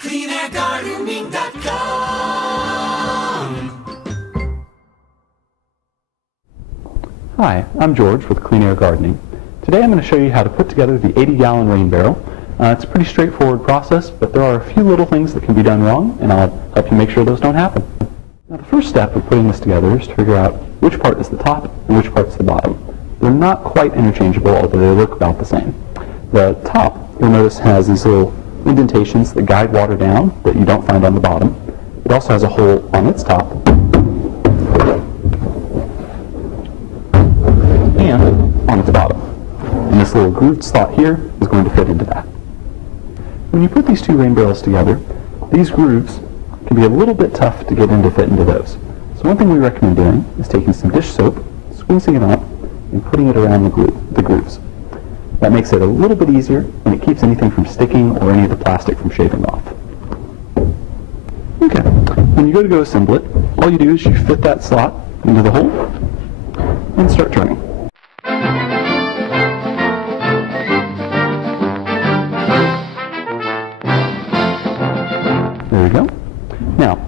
CleanAirGardening.com. Hi, I'm George with Clean Air Gardening. Today I'm going to show you how to put together the 80-gallon rain barrel. It's a pretty straightforward process, but there are a few little things that can be done wrong, and I'll help you make sure those don't happen. Now, the first step of putting this together is to figure out which part is the top and which part is the bottom. They're not quite interchangeable, although they look about the same. The top, you'll notice, has these little indentations that guide water down that you don't find on the bottom. It also has a hole on its top and on its bottom. And this little grooved slot here is going to fit into that. When you put these two rain barrels together, these grooves can be a little bit tough to get in to fit into those. So one thing we recommend doing is taking some dish soap, squeezing it out, and putting it around the grooves. That makes it a little bit easier, and it keeps anything from sticking or any of the plastic from shaving off. Okay, when you go assemble it, all you do is you fit that slot into the hole and start turning. There we go. Now,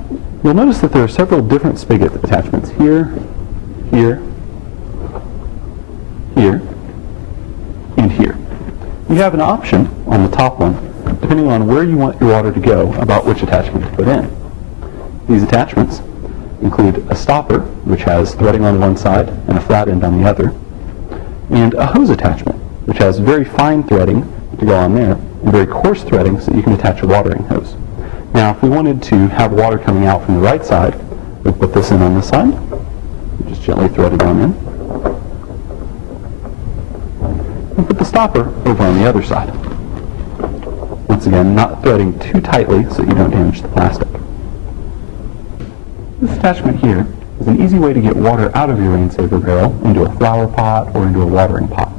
you'll notice that there are several different spigot attachments here, here, here, and here. You have an option on the top one, depending on where you want your water to go, about which attachment to put in. These attachments include a stopper, which has threading on one side and a flat end on the other, and a hose attachment, which has very fine threading to go on there, and very coarse threading so that you can attach a watering hose. Now, if we wanted to have water coming out from the right side, we'd put this in on this side, just gently thread it on in, and put the stopper over on the other side. Once again, not threading too tightly so you don't damage the plastic. This attachment here is an easy way to get water out of your Rainsaver barrel into a flower pot or into a watering pot.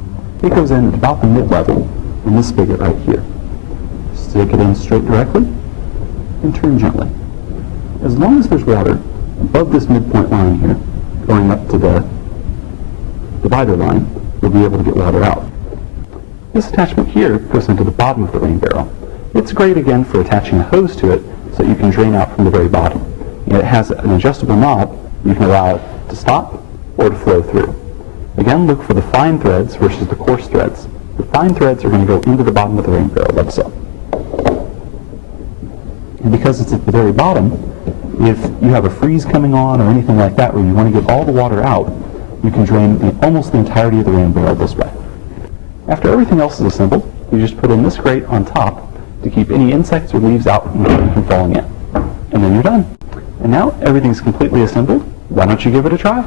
It goes in at about the mid-level in this spigot right here. Stick it in straight directly and turn gently. As long as there's water above this midpoint line here, going up to the divider line, you'll be able to get water out. This attachment here goes into the bottom of the rain barrel. It's great again for attaching a hose to it so that you can drain out from the very bottom. And it has an adjustable knob. You can allow it to stop or to flow through. Again, look for the fine threads versus the coarse threads. The fine threads are going to go into the bottom of the rain barrel, like so. And because it's at the very bottom, if you have a freeze coming on or anything like that where you want to get all the water out, you can drain almost the entirety of the rain barrel this way. After everything else is assembled, you just put in this grate on top to keep any insects or leaves out from falling in. And then you're done. And now everything's completely assembled. Why don't you give it a try?